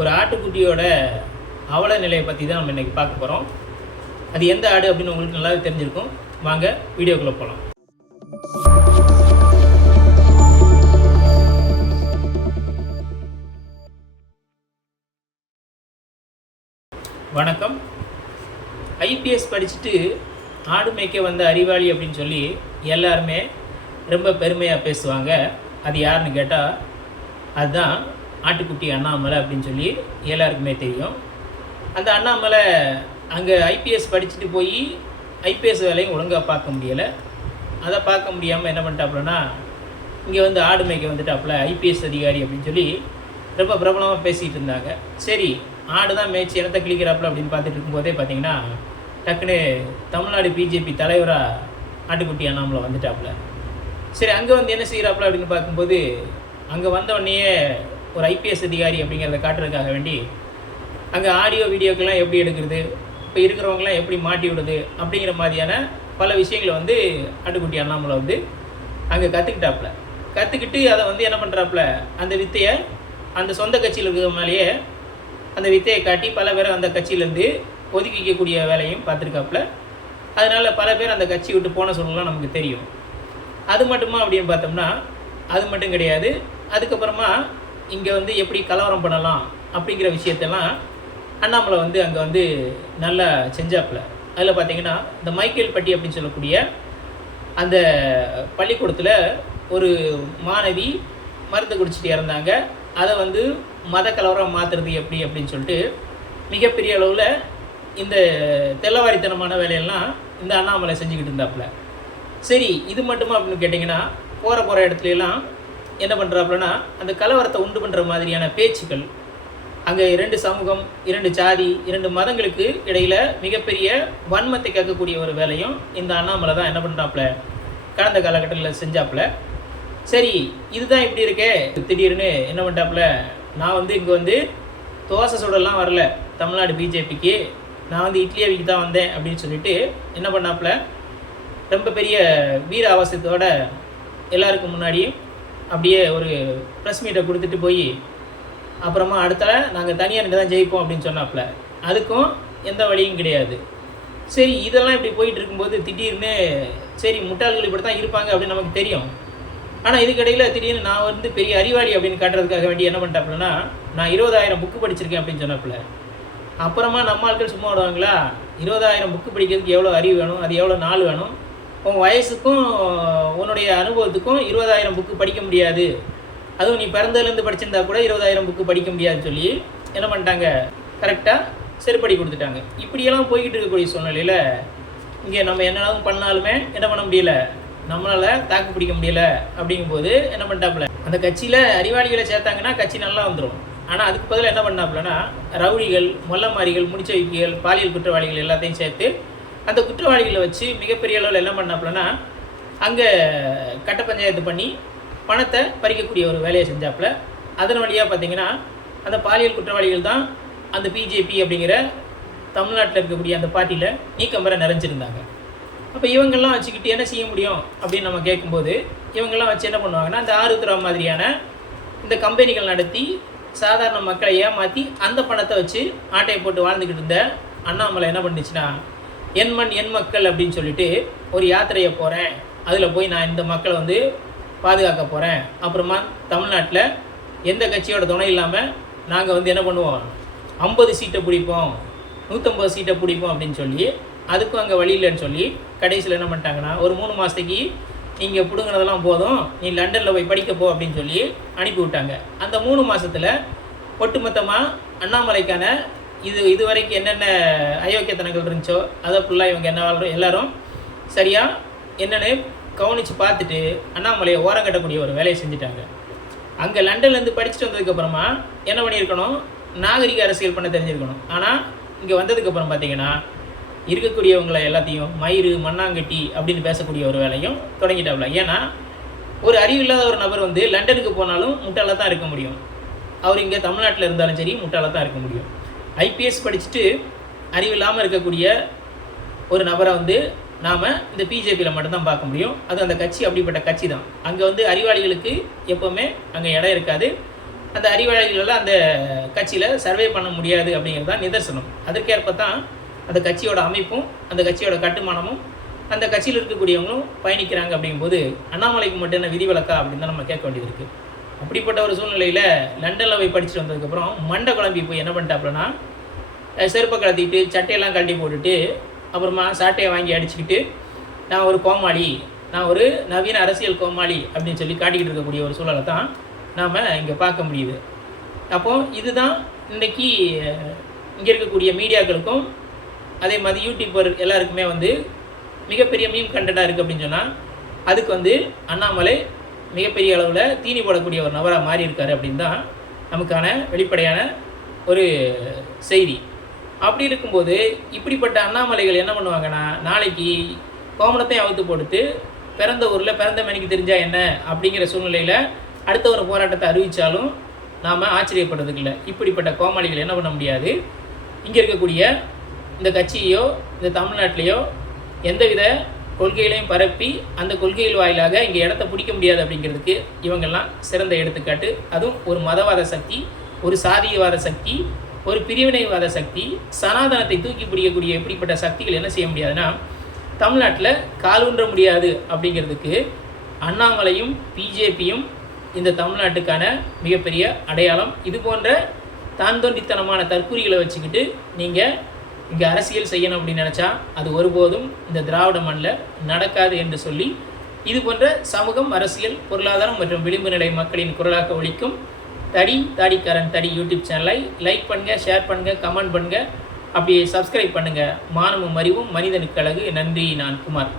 ஒரு ஆட்டுக்குட்டியோட அவல நிலையை பற்றி தான் நம்ம இன்றைக்கி பார்க்க போகிறோம் அது எந்த ஆடு அப்படின்னு உங்களுக்கு நல்லாவே தெரிஞ்சிருக்கும். வாங்க வீடியோக்குள்ளே போகலாம் வணக்கம். ஐபிஎஸ் படிச்சுட்டு ஆடு மேய்க்க வந்த அறிவாளி அப்படின்னு சொல்லி எல்லாருமே ரொம்ப பெருமையாக பேசுவாங்க. அது யாருன்னு கேட்டால் அதுதான் ஆட்டுக்குட்டி அண்ணாமலை அப்படின்னு சொல்லி எல்லாருக்குமே தெரியும். அந்த அண்ணாமலை அங்கே ஐபிஎஸ் படிச்சுட்டு போய் ஐபிஎஸ் வேலையும் ஒழுங்காக பார்க்க முடியலை. அதை பார்க்க முடியாமல் என்ன பண்ணிட்டாப்புலன்னா இங்கே வந்து ஆடு மேய்க்க வந்துட்டாப்புல ஐபிஎஸ் அதிகாரி அப்படின்னு சொல்லி ரொம்ப பிரபலமாக பேசிகிட்டு இருந்தாங்க. சரி ஆடு தான் மேய்ச்சி இடத்த கிளிக்கிறாப்புல அப்படின்னு பார்த்துட்டு இருக்கும்போதே பார்த்தீங்கன்னா டக்குன்னு தமிழ்நாடு பிஜேபி தலைவராக ஆட்டுக்குட்டி அண்ணாமலை வந்துட்டாப்புல. சரி அங்கே வந்து என்ன செய்கிறாப்புல அப்படின்னு பார்க்கும்போது அங்கே வந்த உடனேயே ஒரு ஐபிஎஸ் அதிகாரி அப்படிங்கிறத காட்டுறதுக்காக வேண்டி அங்கே ஆடியோ வீடியோக்கெல்லாம் எப்படி எடுக்கிறது இப்போ இருக்கிறவங்களாம் எப்படி மாட்டி விடுது அப்படிங்கிற மாதிரியான பல விஷயங்களை வந்து ஆட்டுக்குட்டி அண்ணாமலை வந்து அங்கே கற்றுக்கிட்டாப்புல கற்றுக்கிட்டு அதை வந்து என்ன பண்ணுறாப்புல அந்த வித்தையை அந்த சொந்த கட்சியில் இருக்கிற மேலேயே அந்த வித்தையை காட்டி பல பேரை அந்த கட்சியிலேருந்து ஒதுக்கி வைக்கக்கூடிய வேலையும் பார்த்துருக்காப்புல. அதனால் பல பேர் அந்த கட்சி விட்டு போன சூழ்நிலாம் நமக்கு தெரியும். அது மட்டுமா அப்படின்னு பார்த்தோம்னா அது மட்டும் கிடையாது. அதுக்கப்புறமா இங்கே வந்து எப்படி கலவரம் பண்ணலாம் அப்படிங்கிற விஷயத்தெல்லாம் அண்ணாமலை வந்து அங்கே வந்து நல்லா செஞ்சாப்புல. அதில் பார்த்தீங்கன்னா இந்த மைக்கேல் பட்டி அப்படின்னு சொல்லக்கூடிய அந்த பள்ளிக்கூடத்தில் ஒரு மாணவி மருந்து குடிச்சிட்டு இறந்தாங்க. அதை வந்து மத கலவரம் மாற்றுறது எப்படி அப்படின்னு சொல்லிட்டு மிகப்பெரிய அளவில் இந்த தெல்லவாரித்தனமான வேலையெல்லாம் இந்த அண்ணாமலை செஞ்சுக்கிட்டு இருந்தாப்புல. சரி இது மட்டுமா அப்படின்னு கேட்டிங்கன்னா போகிற போகிற இடத்துலலாம் என்ன பண்ணுறாப்புலனா அந்த கலவரத்தை உண்டு பண்ணுற மாதிரியான பேச்சுக்கள் அங்கே இரண்டு சமூகம் இரண்டு ஜாதி இரண்டு மதங்களுக்கு இடையில் மிகப்பெரிய வன்மத்தை கேட்கக்கூடிய ஒரு வேலையும் இந்த அண்ணாமலை தான் என்ன பண்ணுறாப்புல கடந்த காலகட்டத்தில் செஞ்சாப்புல. சரி இதுதான் இப்படி இருக்கே திடீர்னு என்ன பண்ணிட்டாப்புல நான் வந்து இங்கே வந்து தோசை சுடலாம் வரல தமிழ்நாடு பிஜேபிக்கு நான் வந்து இட்லி அவிக்கு தான் வந்தேன் அப்படின்னு சொல்லிட்டு என்ன பண்ணாப்புல ரொம்ப பெரிய வீர அவசியத்தோட எல்லாருக்கும் முன்னாடி அப்படியே ஒரு ப்ரெஸ் மீட்டை கொடுத்துட்டு போய் அப்புறமா அடுத்த நாங்கள் தனியாக நின்று தான் ஜெயிப்போம் அப்படின்னு சொன்னாப்புல அதுக்கும் எந்த வழியும் கிடையாது. சரி இதெல்லாம் இப்படி போயிட்டு இருக்கும்போது திடீர்னு சரி முட்டாள்கள் இப்படி தான் இருப்பாங்க அப்படின்னு நமக்கு தெரியும். ஆனால் இதுக்கிடையில் திடீர்னு நான் வந்து பெரிய அறிவாளி அப்படின்னு காட்டுறதுக்காக வேண்டி என்ன பண்ணிட்டாப்புலனா நான் இருபதாயிரம் புக்கு படிச்சிருக்கேன் அப்படின்னு சொன்னாப்புல அப்புறமா நம்ம ஆட்கள் சும்மா விடுவாங்களா? இருபதாயிரம் புக்கு படிக்கிறதுக்கு எவ்வளோ அறிவு வேணும்? அது எவ்வளோ நாள் வேணும்? உன் வயசுக்கும் உன்னுடைய அனுபவத்துக்கும் இருபதாயிரம் புக்கு படிக்க முடியாது. அதுவும் நீ பிறந்ததுலேருந்து படிச்சிருந்தா கூட இருபதாயிரம் புக்கு படிக்க முடியாதுன்னு சொல்லி என்ன பண்ணிட்டாங்க? கரெக்டாக செருப்படி கொடுத்துட்டாங்க. இப்படியெல்லாம் போய்கிட்டு இருக்கக்கூடிய சூழ்நிலையில் இங்கே நம்ம என்னெல்லாம் பண்ணாலுமே என்ன பண்ண முடியல? நம்மளால் தாக்கு பிடிக்க முடியல அப்படிங்கும்போது என்ன பண்ணிட்டாப்புல? அந்த கட்சியில் அறிவாளிகளை சேர்த்தாங்கன்னா கட்சி நல்லா வந்துடும் ஆனால் அதுக்கு பதிலாக என்ன பண்ணாப்புலன்னா ரவுடிகள் மொல்லமாரிகள் முடிச்ச வைக்கிகள் பாலியல் குற்றவாளிகள் எல்லாத்தையும் சேர்த்து அந்த குற்றவாளிகளை வச்சு மிகப்பெரிய அளவில் என்ன பண்ணாப்புலனா அங்கே கட்ட பஞ்சாயத்து பண்ணி பணத்தை பறிக்கக்கூடிய ஒரு வேலையை செஞ்சாப்புல. அதன் வழியாக பார்த்திங்கன்னா அந்த பாலியல் குற்றவாளிகள் தான் அந்த பிஜேபி அப்படிங்கிற தமிழ்நாட்டில் இருக்கக்கூடிய அந்த பார்ட்டியில் நீக்கம் வர நிறைஞ்சிருந்தாங்க. அப்போ இவங்கெல்லாம் வச்சுக்கிட்டு என்ன செய்ய முடியும் அப்படின்னு நம்ம கேட்கும்போது இவங்கெல்லாம் வச்சு என்ன பண்ணுவாங்கன்னா அந்த ஆருத்ரா மாதிரியான இந்த கம்பெனிகள் நடத்தி சாதாரண மக்களை ஏமாற்றி அந்த பணத்தை வச்சு ஆட்டையை போட்டு வாழ்ந்துக்கிட்டு இருந்த அண்ணாமலை என்ன பண்ணுச்சுன்னா என் மண் என் மக்கள் அப்படின்னு சொல்லிட்டு ஒரு யாத்திரையை போகிறேன் அதில் போய் நான் இந்த மக்களை வந்து பாதுகாக்க போகிறேன் அப்புறமா தமிழ்நாட்டில் எந்த கட்சியோட துணை இல்லாமல் நாங்கள் வந்து என்ன பண்ணுவோம்? ஐம்பது சீட்டை பிடிப்போம். நூற்றம்பது சீட்டை பிடிப்போம் அப்படின்னு சொல்லி அதுக்கும் அங்கே வழி இல்லைன்னு சொல்லி கடைசியில் என்ன பண்ணிட்டாங்கன்னா ஒரு மூணு மாதத்துக்கு நீங்கள் பிடுங்கினதெல்லாம் போதும். நீ லண்டனில் போய் படிக்க போ அப்படின்னு சொல்லி அனுப்பி விட்டாங்க. அந்த மூணு மாதத்தில் ஒட்டுமொத்தமாக அண்ணாமலைக்கான இது இது வரைக்கும் என்னென்ன அயோக்கியத்தனங்கள் இருந்துச்சோ அதை ஃபுல்லாக இவங்க என்ன வாழ்றோம் எல்லாரும் சரியாக என்னென்னு கவனித்து பார்த்துட்டு அண்ணாமலையை ஓரம் கட்டக்கூடிய ஒரு வேலையை செஞ்சுட்டாங்க. அங்கே லண்டன்லேருந்து படிச்சுட்டு வந்ததுக்கப்புறமா என்ன பண்ணியிருக்கணும்? நாகரிக அரசியல் பண்ண தெரிஞ்சிருக்கணும். ஆனால் இங்கே வந்ததுக்கப்புறம் பார்த்தீங்கன்னா இருக்கக்கூடியவங்களை எல்லாத்தையும் மயிறு மண்ணாங்கட்டி அப்படின்னு பேசக்கூடிய ஒரு வேலையும் தொடங்கிட்டாப்புல ஏன்னா ஒரு அறிவில்லாத ஒரு நபர் வந்து லண்டனுக்கு போனாலும் முட்டாளாக தான் இருக்க முடியும். அவர் இங்கே தமிழ்நாட்டில் இருந்தாலும் சரி முட்டாளாக தான் இருக்க முடியும். ஐபிஎஸ் படிச்சுட்டு அறிவில்லாமல் இருக்கக்கூடிய ஒரு நபரை வந்து நாம் இந்த பிஜேபியில் மட்டும்தான் பார்க்க முடியும். அது அந்த கட்சி அப்படிப்பட்ட கட்சி தான். அங்கே வந்து அறிவாளிகளுக்கு எப்போவுமே அங்கே இடம் இருக்காது. அந்த அறிவாளிகளெல்லாம் அந்த கட்சியில் சர்வே பண்ண முடியாது அப்படிங்கிறது தான் நிதர்சனம். அதற்கேற்ப தான் அந்த கட்சியோட அமைப்பும் அந்த கட்சியோட கட்டுமானமும் அந்த கட்சியில் இருக்கக்கூடியவங்களும் பயணிக்கிறாங்க அப்படிங்கும்போது அண்ணாமலைக்கு மட்டும் என்ன விதிவிலக்கா அப்படின்னு தான் நம்ம கேட்க வேண்டியது இருக்குது அப்படிப்பட்ட ஒரு சூழ்நிலையில் லண்டனில் போய் படிச்சுட்டு வந்ததுக்கப்புறம் மண்டை குழம்பி போய் என்ன பண்ணிட்டாப்புலன்னா செருப்பை கலத்திட்டு சட்டையெல்லாம் கழட்டி போட்டுட்டு அப்புறமா சாட்டையை வாங்கி அடிச்சுக்கிட்டு நான் ஒரு கோமாளி நான் ஒரு நவீன அரசியல் கோமாளி அப்படின்னு சொல்லி காட்டிக்கிட்டு இருக்கக்கூடிய ஒரு சூழலை தான் நாம் இங்கே பார்க்க முடியுது. அப்போது இதுதான் இன்றைக்கி இங்கே இருக்கக்கூடிய மீடியாக்களுக்கும் அதே மாதிரி யூடியூபர் எல்லாருக்குமே வந்து மிகப்பெரிய மீம் கண்டென்ட்டாக இருக்குது அப்படின்னு சொன்னால் அதுக்கு வந்து அண்ணாமலை மிகப்பெரிய அளவில் தீனி போடக்கூடிய ஒரு நபராக மாறி இருக்காரு அப்படின்னு தான் நமக்கான வெளிப்படையான ஒரு செய்தி. அப்படி இருக்கும்போது இப்படிப்பட்ட அண்ணாமலைகள் என்ன பண்ணுவாங்கன்னா நாளைக்கு கோமணத்தையும் அவுத்து போட்டு பிறந்த ஊரில் பிறந்த மணிக்கு தெரிஞ்சா என்ன அப்படிங்கிற சூழ்நிலையில் அடுத்த ஒரு போராட்டத்தை அறிவித்தாலும் நாம் ஆச்சரியப்படுறதுக்கு இல்லை. இப்படிப்பட்ட கோமாளிகள் என்ன பண்ண முடியாது? இங்கே இருக்கக்கூடிய இந்த கட்சியோ இந்த தமிழ்நாட்டிலையோ எந்தவித கொள்கைகளையும் பரப்பி அந்த கொள்கைகள் வாயிலாக இங்கே இடத்த பிடிக்க முடியாது அப்படிங்கிறதுக்கு இவங்கெல்லாம் சிறந்த எடுத்துக்காட்டு. அதுவும் ஒரு மதவாத சக்தி ஒரு சாதியவாத சக்தி ஒரு பிரிவினைவாத சக்தி சனாதனத்தை தூக்கி பிடிக்கக்கூடிய இப்படிப்பட்ட சக்திகள் என்ன செய்ய முடியாதுன்னா தமிழ்நாட்டில் காலூன்ற முடியாது அப்படிங்கிறதுக்கு அண்ணாமலையும் பிஜேபியும் இந்த தமிழ்நாட்டுக்கான மிகப்பெரிய அடையாளம். இது போன்ற தான் தோன்றித்தனமான தற்கூறிகளை வச்சுக்கிட்டு நீங்கள் இங்கே அரசியல் செய்யணும் அப்படின்னு நினச்சா அது ஒருபோதும் இந்த திராவிட மண்ணில் நடக்காது என்று சொல்லி இது போன்ற சமூகம் அரசியல் பொருளாதாரம் மற்றும் விளிம்பு நிலை மக்களின் குரலாக ஒழிக்கும் தடி தாடிக்காரன் தடி யூடியூப் சேனலை லைக் பண்ணுங்கள் ஷேர் பண்ணுங்கள் கமெண்ட் பண்ணுங்கள் அப்படியே சப்ஸ்கிரைப் பண்ணுங்கள் மானமும் அறிவும் மனிதனுக்கு அழகு. நன்றி நான் குமார்.